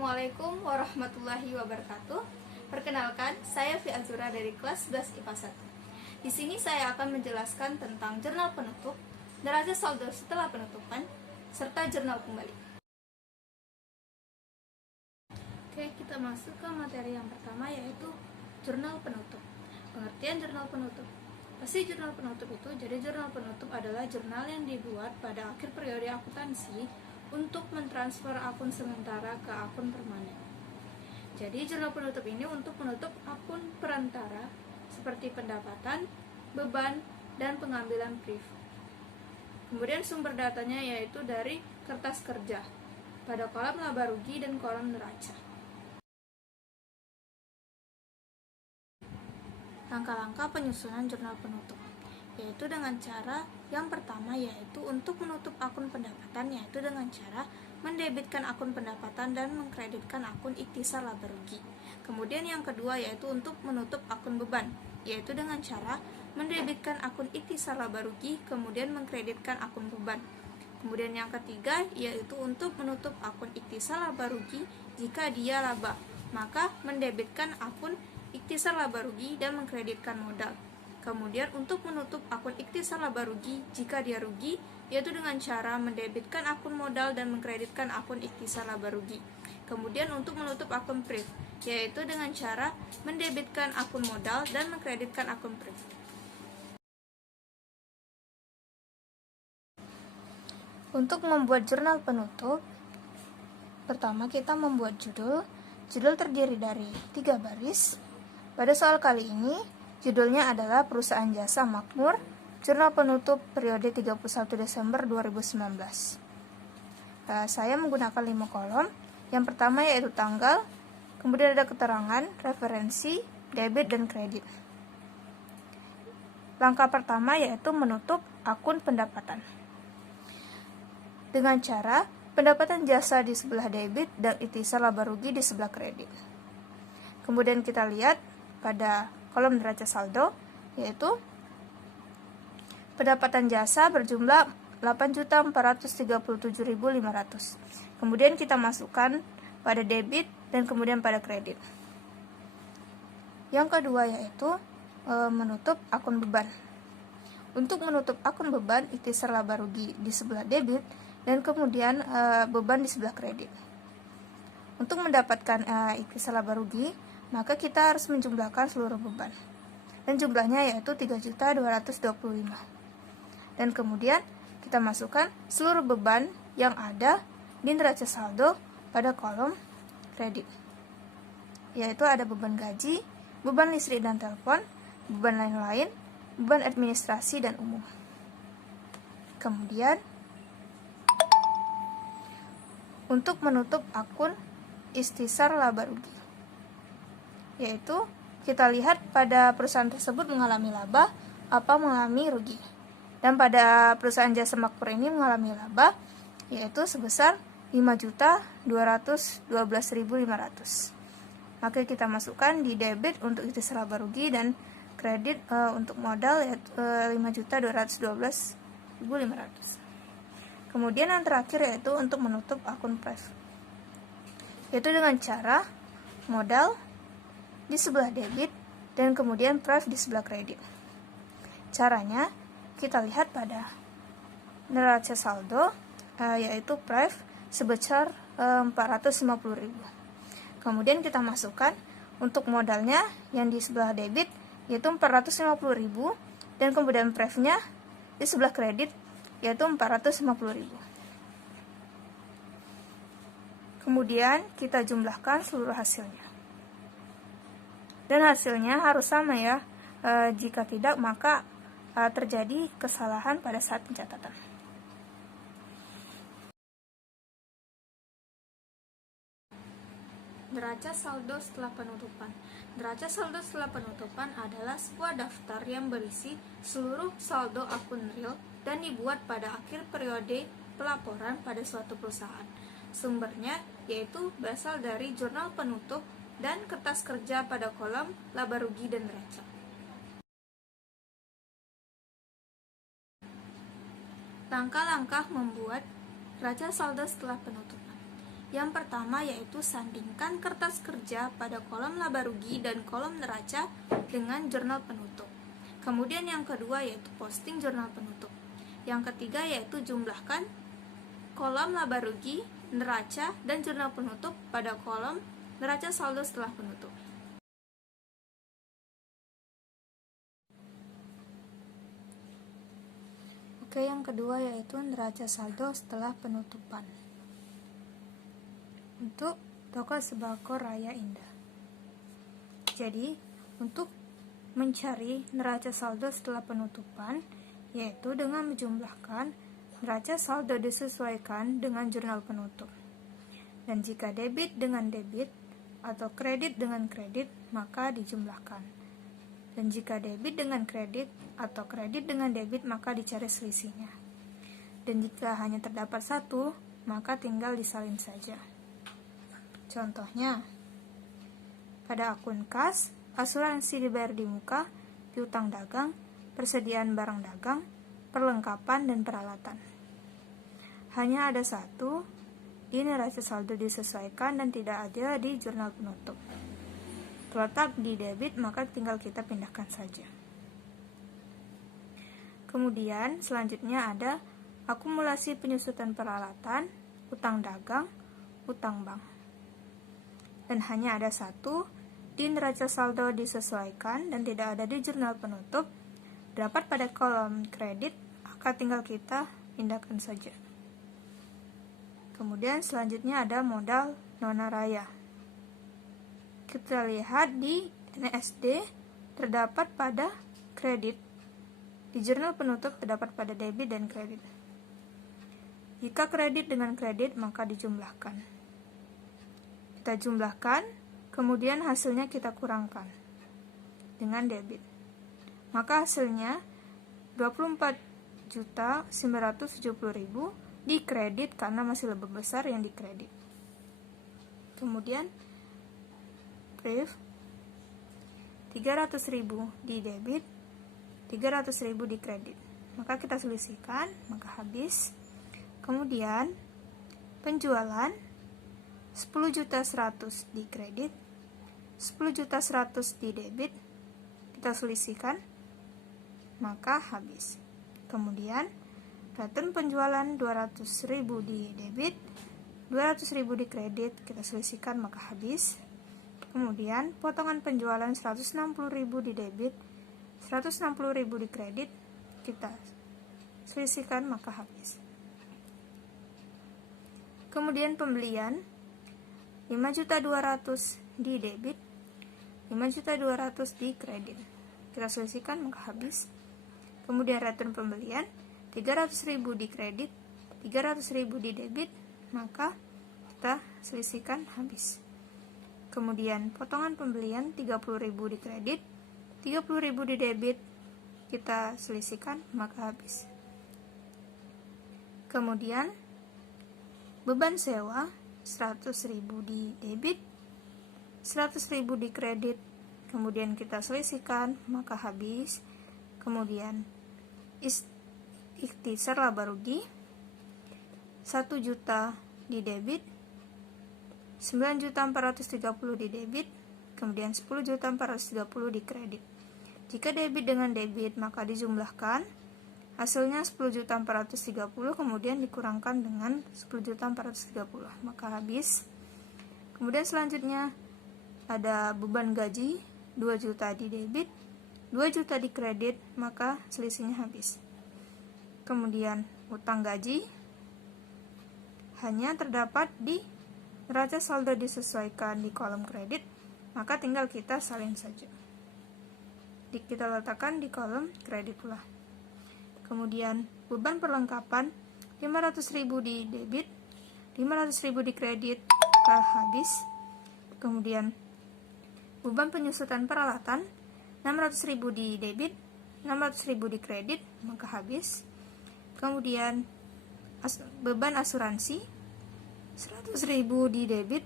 Assalamualaikum warahmatullahi wabarakatuh. Perkenalkan, saya Fi Azura dari kelas 11 IPA 1. Di sini saya akan menjelaskan tentang jurnal penutup, neraca saldo setelah penutupan, serta jurnal kembali. Oke, kita masuk ke materi yang pertama, yaitu jurnal penutup. Pengertian jurnal penutup. Pasti jurnal penutup itu, jadi jurnal penutup adalah jurnal yang dibuat pada akhir periode akuntansi untuk mentransfer akun sementara ke akun permanen. Jadi jurnal penutup ini untuk menutup akun perantara seperti pendapatan, beban, dan pengambilan priv. Kemudian sumber datanya yaitu dari kertas kerja pada kolom laba rugi dan kolom neraca. Langkah-langkah penyusunan jurnal penutup, yaitu dengan cara yang pertama yaitu untuk menutup akun pendapatan, yaitu dengan cara mendebitkan akun pendapatan dan mengkreditkan akun ikhtisar laba rugi. Kemudian yang kedua yaitu untuk menutup akun beban, yaitu dengan cara mendebitkan akun ikhtisar laba rugi kemudian mengkreditkan akun beban. Kemudian yang ketiga yaitu untuk menutup akun ikhtisar laba rugi jika dia laba, maka mendebitkan akun ikhtisar laba rugi dan mengkreditkan modal. Kemudian untuk menutup akun ikhtisar laba rugi jika dia rugi, yaitu dengan cara mendebitkan akun modal dan mengkreditkan akun ikhtisar laba rugi. Kemudian untuk menutup akun priv, yaitu dengan cara mendebitkan akun modal dan mengkreditkan akun priv. Untuk membuat jurnal penutup, pertama kita membuat judul. Judul terdiri dari 3 baris. Pada soal kali ini, judulnya adalah Perusahaan Jasa Makmur, Jurnal Penutup periode 31 Desember 2019. Saya menggunakan 5 kolom. Yang pertama yaitu tanggal, kemudian ada keterangan, referensi, debit, dan kredit. Langkah pertama yaitu menutup akun pendapatan. Dengan cara pendapatan jasa di sebelah debit dan ikhtisar laba rugi di sebelah kredit. Kemudian kita lihat pada kolom neraca saldo, yaitu pendapatan jasa berjumlah 8.437.500. Kemudian kita masukkan pada debit dan kemudian pada kredit. Yang kedua yaitu menutup akun beban. Untuk menutup akun beban, ikhtisar laba rugi di sebelah debit dan kemudian beban di sebelah kredit. Untuk mendapatkan ikhtisar laba rugi, maka kita harus menjumlahkan seluruh beban. Dan jumlahnya yaitu 3.225. Dan kemudian kita masukkan seluruh beban yang ada di neraca saldo pada kolom kredit. Yaitu ada beban gaji, beban listrik dan telepon, beban lain-lain, beban administrasi dan umum. Kemudian untuk menutup akun ikhtisar laba rugi, yaitu kita lihat pada perusahaan tersebut mengalami laba apa mengalami rugi. Dan pada perusahaan jasa makmur ini mengalami laba yaitu sebesar 5.212.500. Maka kita masukkan di debit untuk ikhtisar laba rugi dan kredit untuk modal yaitu 5.212.500. Kemudian yang terakhir yaitu untuk menutup akun priv, yaitu dengan cara modal di sebelah debit dan kemudian priv di sebelah kredit. Caranya kita lihat pada neraca saldo yaitu priv sebesar 450.000. Kemudian kita masukkan untuk modalnya yang di sebelah debit yaitu 450.000 dan kemudian privnya di sebelah kredit yaitu 450.000. Kemudian kita jumlahkan seluruh hasilnya. Dan hasilnya harus sama ya. Jika tidak maka terjadi kesalahan pada saat pencatatan. Neraca saldo setelah penutupan. Neraca saldo setelah penutupan adalah sebuah daftar yang berisi seluruh saldo akun real dan dibuat pada akhir periode pelaporan pada suatu perusahaan. Sumbernya yaitu berasal dari jurnal penutup dan kertas kerja pada kolom laba rugi dan neraca. Langkah-langkah membuat neraca saldo setelah penutupan. Yang pertama yaitu sandingkan kertas kerja pada kolom laba rugi dan kolom neraca dengan jurnal penutup. Kemudian yang kedua yaitu posting jurnal penutup. Yang ketiga yaitu jumlahkan kolom laba rugi, neraca, dan jurnal penutup pada kolom neraca saldo setelah penutup. Oke, yang kedua yaitu neraca saldo setelah penutupan. Untuk toko sembako Raya Indah. Jadi, untuk mencari neraca saldo setelah penutupan, yaitu dengan menjumlahkan neraca saldo disesuaikan dengan jurnal penutup. Dan jika debit dengan debit atau kredit dengan kredit, maka dijumlahkan. Dan jika debit dengan kredit atau kredit dengan debit, maka dicari selisihnya. Dan jika hanya terdapat satu, maka tinggal disalin saja. Contohnya, pada akun kas, asuransi dibayar di muka, piutang dagang, persediaan barang dagang, perlengkapan dan peralatan. Hanya ada satu di neraca saldo disesuaikan dan tidak ada di jurnal penutup. Terletak di debit, maka tinggal kita pindahkan saja. Kemudian selanjutnya ada akumulasi penyusutan peralatan, utang dagang, utang bank. Dan hanya ada satu di neraca saldo disesuaikan dan tidak ada di jurnal penutup, dapat pada kolom kredit, maka tinggal kita pindahkan saja. Kemudian selanjutnya ada modal nona raya. Kita lihat di NSD terdapat pada kredit, di jurnal penutup terdapat pada debit dan kredit. Jika kredit dengan kredit, maka dijumlahkan. Kita jumlahkan, kemudian hasilnya kita kurangkan dengan debit. Maka hasilnya 24.970.000 di kredit karena masih lebih besar yang di kredit. Kemudian brief 300.000 di debit, 300.000 di kredit. Maka kita selisihkan, maka habis. Kemudian penjualan 10.100.000 di kredit, 10.100.000 di debit. Kita selisihkan, maka habis. Kemudian return penjualan 200.000 di debit, 200.000 di kredit. Kita selisihkan, maka habis. Kemudian potongan penjualan 160.000 di debit, 160.000 di kredit, kita selisihkan, maka habis. Kemudian pembelian 5.200.000 di debit, 5.200.000 di kredit, kita selisihkan, maka habis. Kemudian return pembelian 300.000 di kredit, 300.000 di debit, maka kita selisihkan, habis. Kemudian potongan pembelian 30.000 di kredit, 30.000 di debit, kita selisihkan, maka habis. Kemudian beban sewa 100.000 di debit, 100.000 di kredit, kemudian kita selisihkan, maka habis. Kemudian ikhtisar laba rugi 1 juta di debit, 9.430.000 di debit, kemudian 10.430.000 di kredit. Jika debit dengan debit, maka dijumlahkan, hasilnya 10.430.000, kemudian dikurangkan dengan 10.430.000, maka habis. Kemudian selanjutnya ada beban gaji 2 juta di debit, 2 juta di kredit, maka selisihnya habis. Kemudian utang gaji hanya terdapat di neraca saldo disesuaikan di kolom kredit, maka tinggal kita salin saja. Kita letakkan di kolom kredit pula. Kemudian beban perlengkapan 500.000 di debit, 500.000 di kredit, maka habis. Kemudian beban penyusutan peralatan 600.000 di debit, 600.000 di kredit, maka habis. Kemudian beban asuransi 100.000 di debit,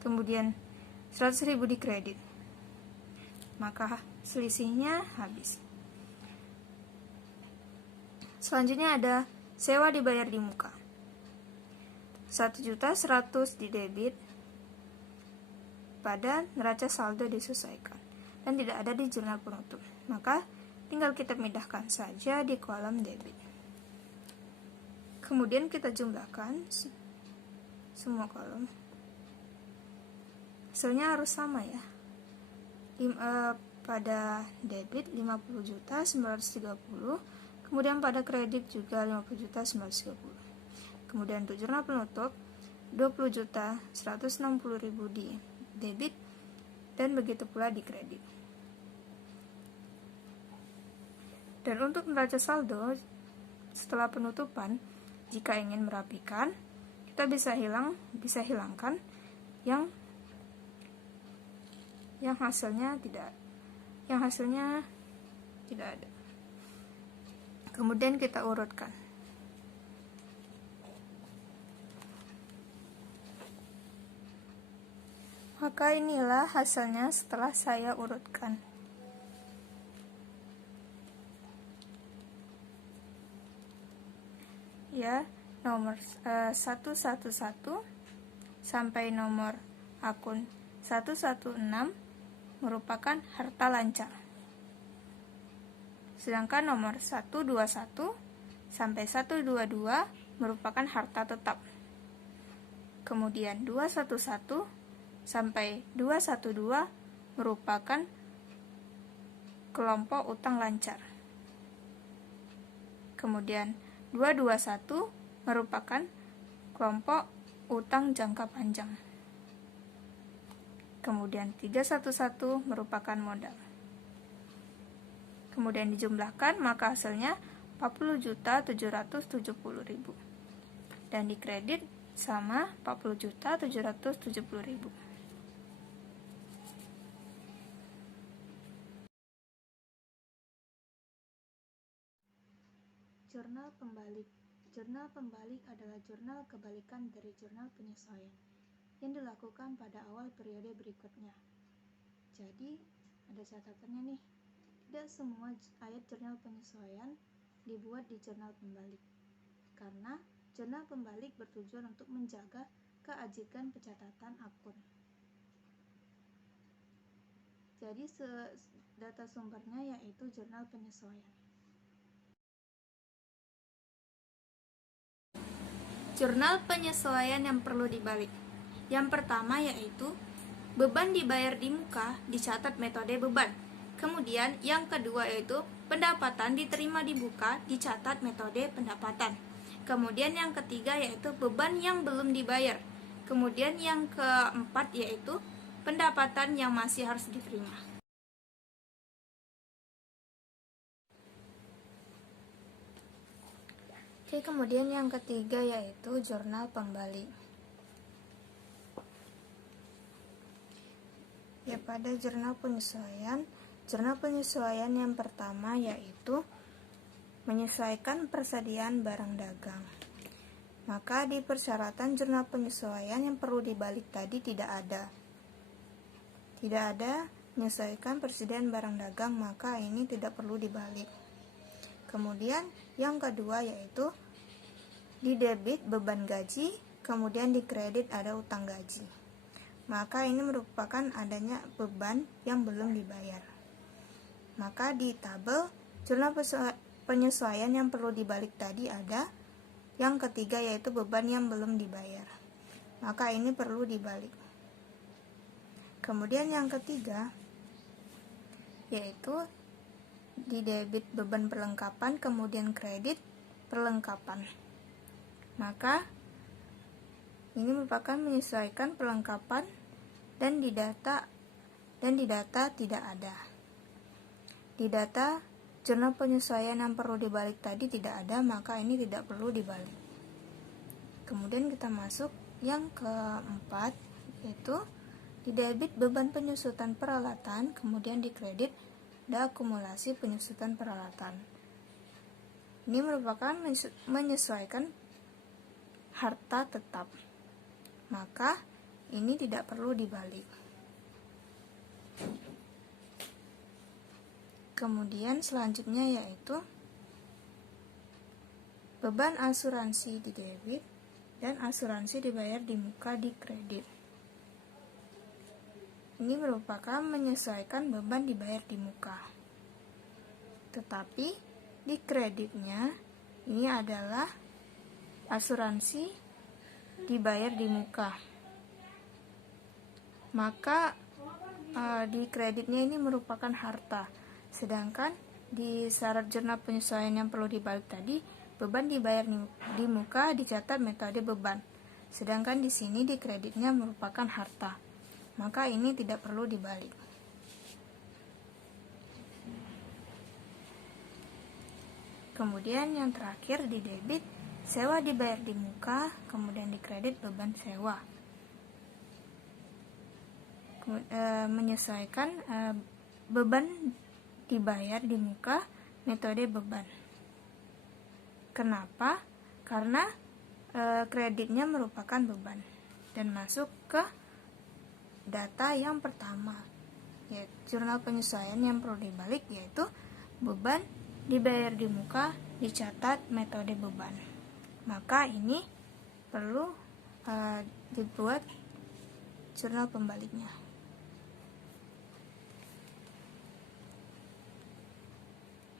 kemudian 100.000 di kredit, maka selisihnya habis. Selanjutnya ada sewa dibayar di muka. 1.100.000 di debit pada neraca saldo disesuaikan dan tidak ada di jurnal penutup. Maka tinggal kita pindahkan saja di kolom debit. Kemudian kita jumlahkan semua kolom. Hasilnya harus sama ya. Pada debit 50.930, kemudian pada kredit juga 50.930. Kemudian untuk jurnal penutup 20.160.000 di debit dan begitu pula di kredit. Dan untuk neraca saldo setelah penutupan, jika ingin merapikan, kita bisa hilangkan yang hasilnya tidak ada. Kemudian kita urutkan. Maka inilah hasilnya setelah saya urutkan. Ya, nomor 111 sampai nomor akun 116 merupakan harta lancar. Sedangkan nomor 121 sampai 122 merupakan harta tetap. Kemudian 211 sampai 212 merupakan kelompok utang lancar. Kemudian 221 merupakan kelompok utang jangka panjang. Kemudian 311 merupakan modal. Kemudian dijumlahkan, maka hasilnya 40.770.000. Dan di kredit sama 40.770.000. Jurnal pembalik. Jurnal pembalik adalah jurnal kebalikan dari jurnal penyesuaian yang dilakukan pada awal periode berikutnya. Jadi, ada catatannya nih. Tidak semua ayat jurnal penyesuaian dibuat di jurnal pembalik. Karena jurnal pembalik bertujuan untuk menjaga keajikan pencatatan akun. Jadi, data sumbernya yaitu jurnal penyesuaian. Jurnal penyesuaian yang perlu dibalik. Yang pertama yaitu beban dibayar di muka dicatat metode beban. Kemudian yang kedua yaitu pendapatan diterima di muka dicatat metode pendapatan. Kemudian yang ketiga yaitu beban yang belum dibayar. Kemudian yang keempat yaitu pendapatan yang masih harus diterima. Oke, kemudian yang ketiga yaitu jurnal pembalik. Ya, pada jurnal penyesuaian yang pertama yaitu menyesuaikan persediaan barang dagang. Maka di persyaratan jurnal penyesuaian yang perlu dibalik tadi tidak ada menyesuaikan persediaan barang dagang, maka ini tidak perlu dibalik. Kemudian yang kedua yaitu di debit beban gaji, kemudian di kredit ada utang gaji. Maka ini merupakan adanya beban yang belum dibayar. Maka di tabel jurnal penyesuaian yang perlu dibalik tadi ada yang ketiga yaitu beban yang belum dibayar. Maka ini perlu dibalik. Kemudian yang ketiga yaitu di debit beban perlengkapan, kemudian kredit perlengkapan. Maka ini merupakan menyesuaikan perlengkapan dan di data tidak ada. Di data jurnal penyesuaian yang perlu dibalik tadi tidak ada, maka ini tidak perlu dibalik. Kemudian kita masuk yang keempat yaitu di debit beban penyusutan peralatan, kemudian di kredit ada akumulasi penyusutan peralatan. Ini merupakan menyesuaikan harta tetap. Maka ini tidak perlu dibalik. Kemudian selanjutnya yaitu beban asuransi di debit, dan asuransi dibayar di muka di kredit. Ini merupakan menyesuaikan beban dibayar di muka. Tetapi di kreditnya ini adalah asuransi dibayar di muka. Maka di kreditnya ini merupakan harta. Sedangkan di syarat jurnal penyesuaian yang perlu dibalik tadi, beban dibayar di muka dicatat metode beban. Sedangkan di sini di kreditnya merupakan harta. Maka ini tidak perlu dibalik. Kemudian yang terakhir di debit, sewa dibayar di muka, kemudian di kredit beban sewa. Menyesuaikan beban dibayar di muka, metode beban. Kenapa? Karena kreditnya merupakan beban dan masuk ke data yang pertama, yaitu jurnal penyesuaian yang perlu dibalik, yaitu beban dibayar di muka dicatat metode beban. Maka ini perlu dibuat jurnal pembaliknya.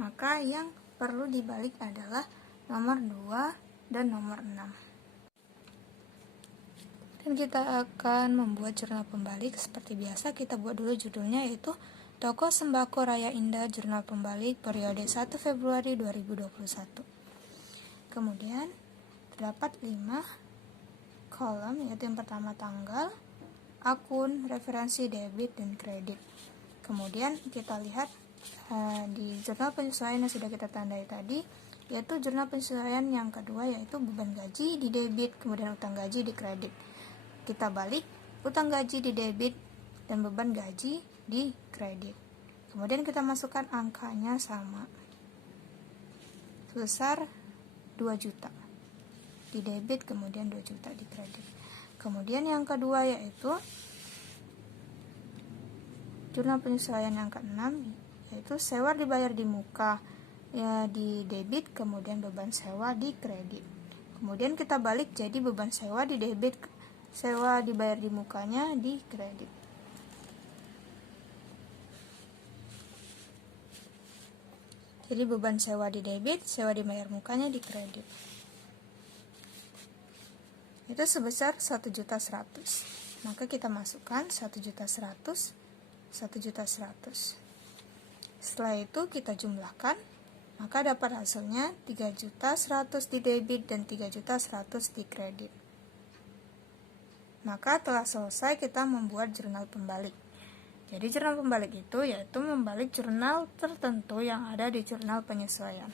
Maka yang perlu dibalik adalah nomor 2 dan nomor 6. Dan kita akan membuat jurnal pembalik. Seperti biasa, kita buat dulu judulnya, yaitu Toko Sembako Raya Indah Jurnal Pembalik periode 1 Februari 2021. Kemudian terdapat 5 kolom, yaitu yang pertama tanggal, akun, referensi debit dan kredit. Kemudian kita lihat di jurnal penyesuaian yang sudah kita tandai tadi, yaitu jurnal penyesuaian yang kedua, yaitu beban gaji di debit, kemudian utang gaji di kredit. Kita balik, utang gaji di debit dan beban gaji di kredit. Kemudian kita masukkan angkanya sama, sebesar 2 juta di debit, kemudian 2 juta di kredit. Kemudian yang kedua yaitu jurnal penyesuaian yang ke-6, yaitu sewa dibayar di muka di debit, kemudian beban sewa di kredit. Kemudian kita balik jadi beban sewa di debit, sewa dibayar di mukanya di kredit. Jadi beban sewa di debit, sewa dibayar mukanya di kredit. Itu sebesar 1.100.000. Maka kita masukkan 1.100.000, 1.100.000. Setelah itu kita jumlahkan, maka dapat hasilnya 3.100.000 di debit dan 3.100.000 di kredit. Maka telah selesai kita membuat jurnal pembalik. Jadi jurnal pembalik itu yaitu membalik jurnal tertentu yang ada di jurnal penyesuaian.